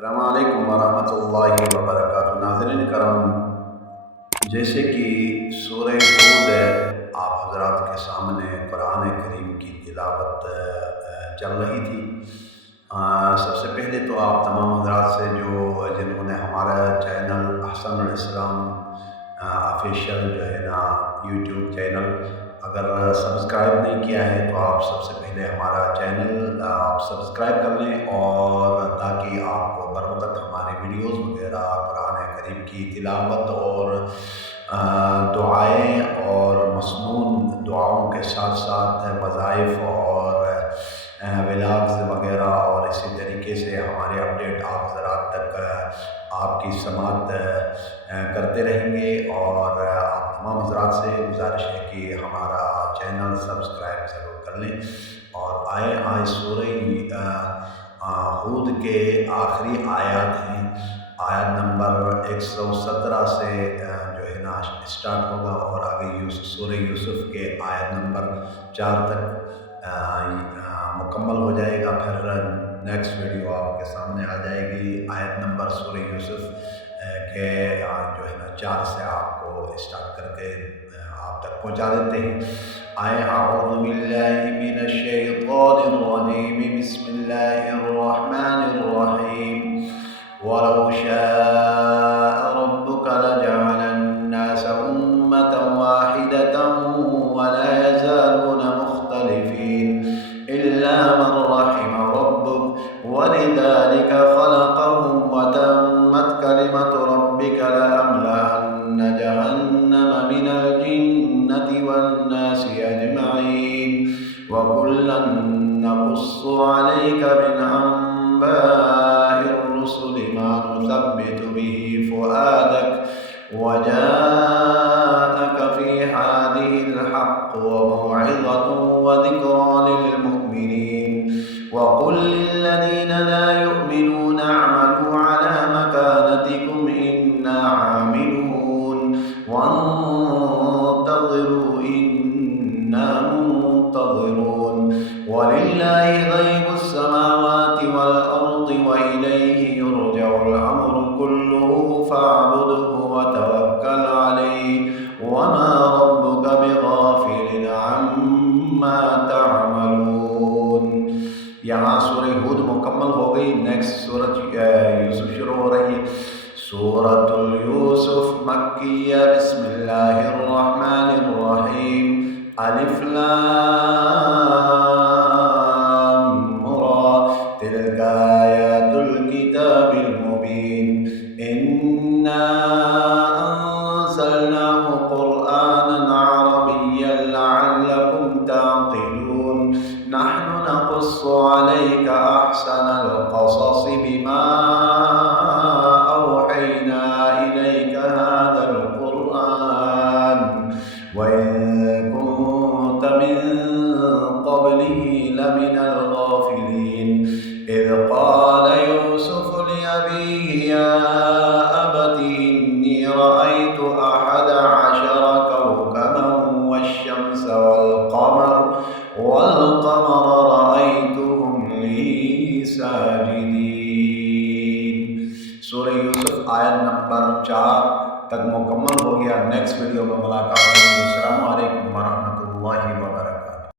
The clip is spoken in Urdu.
السلام علیکم ورحمۃ اللہ وبرکاتہ۔ ناظرین کرام، جیسے کہ سورہ ہود آپ حضرات کے سامنے قرآن کریم کی تلاوت چل رہی تھی۔ سب سے پہلے تو آپ تمام حضرات سے جنہوں نے ہمارا چینل احسن الاسلام آفیشیل جو ہے نا یوٹیوب چینل اگر سبسکرائب نہیں کیا ہے تو آپ سب سے پہلے ہمارا چینل آپ سبسکرائب کر لیں، اور تاکہ آپ کو بر وقت ہماری ویڈیوز وغیرہ قرآن کریم کی تلاوت اور دعائیں اور مسنون دعاؤں کے ساتھ ساتھ وظائف اور ولاگز وغیرہ اور اسی طریقے سے ہمارے اپڈیٹ آپ حضرات تک آپ کی سماعت کرتے رہیں گے۔ اور آپ تمام حضرات سے گزارش ہے کہ ہمارا چینل سبسکرائب ضرور کر لیں، اور آئے سورہ ہود کے آخری آیات ہیں، آیت نمبر 117 سے جو ہے نا اسٹارٹ ہوگا، اور آگے سورہ یوسف کے آیت نمبر 4 تک مکمل ہو جائے گا۔ پھر نیکسٹ ویڈیو آپ کے سامنے آ جائے گی آیت نمبر سورہ یوسف کے جو ہے نا 4 سے آپ کو اسٹارٹ کر کے آپ تک پہنچا دیتے ہیں۔ اعوذ باللہ من الشیطان الرجیم، بسم اللہ الرحمن الرحیم۔ وَلَوْ شَاءَ رَبُّكَ لَجَعَلَ النَّاسَ أُمَّةً وَاحِدَةً وَلَا يَزَالُونَ مُخْتَلِفِينَ إِلَّا مَنْ رَحِمَ رَبُّكَ وَلِذَلِكَ خَلَقَهُمْ وَتَمَّتْ كَلِمَةُ رَبِّكَ لَأَمْلَأَنَّ جَهَنَّمَ مِنَ الْجِنَّةِ وَالنَّاسِ أَجْمَعِينَ وَكُلًّا نَقُصُّ عَلَيْكَ مِنْ أَنْبَاءِ الرُّسُلِ مَا نُثَبِّتُ بِهِ فُؤَادَكَ وَجَاءَكَ فِي هَٰذِهِ الْحَقُّ وَمَوْعِظَةٌ وَذِكْرَىٰ لِلْمُؤْمِنِينَ وَقُل لِّلَّذِينَ لَا يُؤْمِنُونَ اعْمَلُوا عَلَىٰ مَكَانَتِكُمْ إِنَّا عَامِلُونَ وَانتَظِرُوا إِنَّا مُنتَظِرُونَ وَلِلَّهِ غَيْبُ السَّمَاوَاتِ وَالْأَرْضِ وَإِلَيْهِ يُرْجَعُ الْأَمْرُ كُلُّهُ فَاعْبُدْهُ وَتَوَكَّلْ عَلَيْهِ وَمَا رَبُّكَ بِغَافِلٍ عَمَّا تَعْمَلُونَ۔ یہاں سورہ ہود مکمل ہو گئی، نیکسٹ سورۃ یوسف شروع ہو رہی ہے۔ سورۃ یوسف مکیہ، بسم اللہ الرحمن الرحیم، الف لام را، تلک آیات الکتاب المبین، انا انزلناه قرآنا عربیا لعلکم تعقلون، نحن نقص عليك أحسن القصص بما أوحينا إليك هذا القرآن وإن كنت من قبله لمن الغافلين، إذ قال يوسف لأبيه يا أبت إني رأيت 11 كوكبا والشمس والقمر رأيتهم لي ساجدين۔ سورہ یوسف آیت نمبر 4 تک مکمل ہو گیا۔ نیکسٹ ویڈیو میں ملاقات ہوگی۔ السلام علیکم ورحمۃ اللہ وبرکاتہ۔